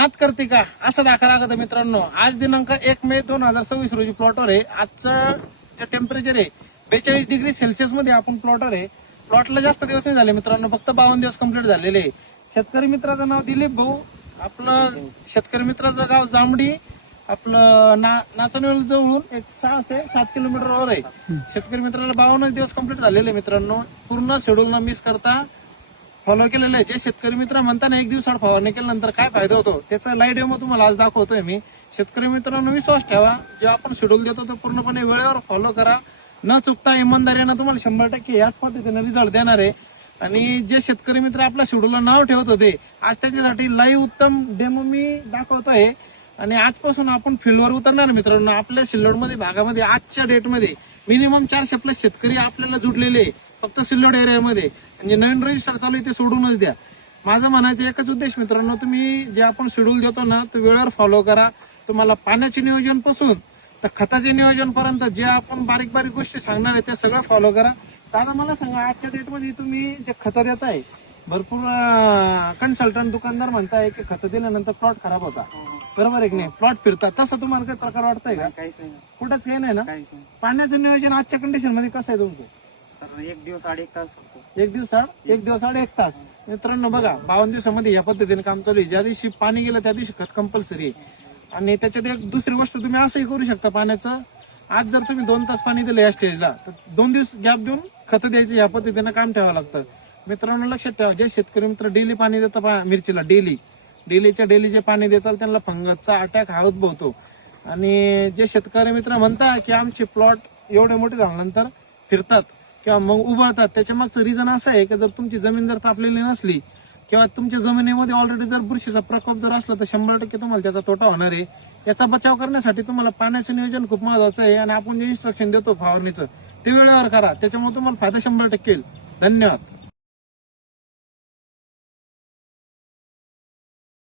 नात करते का असं दाखवा लागतं मित्रांनो. आज दिनांक 1 मे 2026 रोजी प्लॉटवर आहे. आजचं जे टेम्परेचर आहे 42 डिग्री सेल्सिअस मध्ये आपण प्लॉटवर आहे. प्लॉटला जास्त दिवस नाही झाले मित्रांनो, फक्त 52 दिवस कंप्लीट झालेले आहे. शेतकरी मित्राचं नाव दिलीप भाऊ, आपलं शेतकरी मित्राचं गाव जांभडी, आपलं नाचनवेल जवळून एक 6 ते 7 किलोमीटरवर आहे. शेतकरी मित्राला 52 दिवस कंप्लीट झालेले मित्रांनो. पूर्ण शेड्यूल न मिस करता फॉलो केलेलं आहे. जे शेतकरी मित्र म्हणताना एक दिवसाआड फवारणी केल्यानंतर काय फायदा होतो त्याचा लाईव्ह डेमो तुम्हाला आज दाखवतोय मी. शेतकरी मित्रांनो विश्वास ठेवा, जे आपण शेड्यूल देतो तो पूर्णपणे वेळेवर फॉलो करा, न चुकता इमानदारीनं तुम्हाला 100% याच पद्धतीने रिझल्ट देणार आहे. आणि जे शेतकरी मित्र आपल्या शेड्यूलला नाव ठेवत होते, आज त्यांच्यासाठी लाईव्ह उत्तम डेमो मी दाखवतोय. आणि आजपासून आपण फील्डवर उतरणार मित्रांनो. आपल्या सिल्लोडमध्ये भागामध्ये आजच्या डेटमध्ये मिनिमम 400+ शेतकरी आपल्याला जुडलेले फक्त सिल्लोड एरियामध्ये. म्हणजे नवीन रजिस्टर चालू आहे ते सोडूनच द्या. माझं म्हणायचं एकच उद्देश मित्रांनो, तुम्ही जे आपण शेड्यूल देतो ना ते वेळेवर फॉलो करा. तुम्हाला पाण्याचे नियोजन पासून तर खताचे नियोजन पर्यंत जे आपण बारीक बारीक गोष्टी सांगणार आहे ते सगळं फॉलो करा. दादा मला सांगा, आजच्या डेटमध्ये तुम्ही जे खतं देताय, भरपूर कन्सल्टंट दुकानदार म्हणताय की खतं दिल्यानंतर प्लॉट खराब होता, बरोबर आहे की नाही? प्लॉट फिरतात, तसं तुम्हाला काही प्रकार वाटतंय का? काहीच नाही, कुठंच काही नाही ना. काहीच नाही. पाण्याचं नियोजन आजच्या कंडिशन मध्ये कसं आहे तुमचं? सर 1 दिवस आड 1 तास फक्त. एक दिवस आड 1 तास. मित्रांनो बघा, 52 दिवसामध्ये या पद्धतीने काम चालू आहे. ज्या दिवशी पाणी गेलं त्या दिवशी खत कंपल्सरी आहे. आणि त्याच्यात एक दुसरी गोष्ट तुम्ही असंही करू शकता पाण्याचं. आज जर तुम्ही 2 तास पाणी दिलं या स्टेजला, तर 2 दिवस गॅप देऊन खत द्यायचं, या पद्धतीने काम ठेवावं लागतं. मित्रांनो लक्षात ठेवा, जे शेतकरी मित्र डेली पाणी देतात मिरचीला, डेली जे पाणी देतात त्यांना फंगसचा अटॅक हा उद्भवतो. आणि जे शेतकरी मित्र म्हणतात की आमचे प्लॉट एवढे मोठे झाल्यानंतर फिरतात किंवा मग उबळतात, त्याच्या मागचं रिझन असं आहे की जर तुमची जमीन जर तापलेली नसली किंवा तुमच्या जमिनीमध्ये ऑलरेडी जर बुरशीचा प्रकोप जर असला तर 100% तुम्हाला त्याचा तोटा होणार आहे. याचा बचाव करण्यासाठी तुम्हाला पाण्याचं नियोजन खूप महत्वाचं आहे. आणि आपण जे इन्स्ट्रक्शन देतो फवारणीचं ते वेळेवर करा, त्याच्यामुळे तुम्हाला फायदा 100% येईल. धन्यवाद.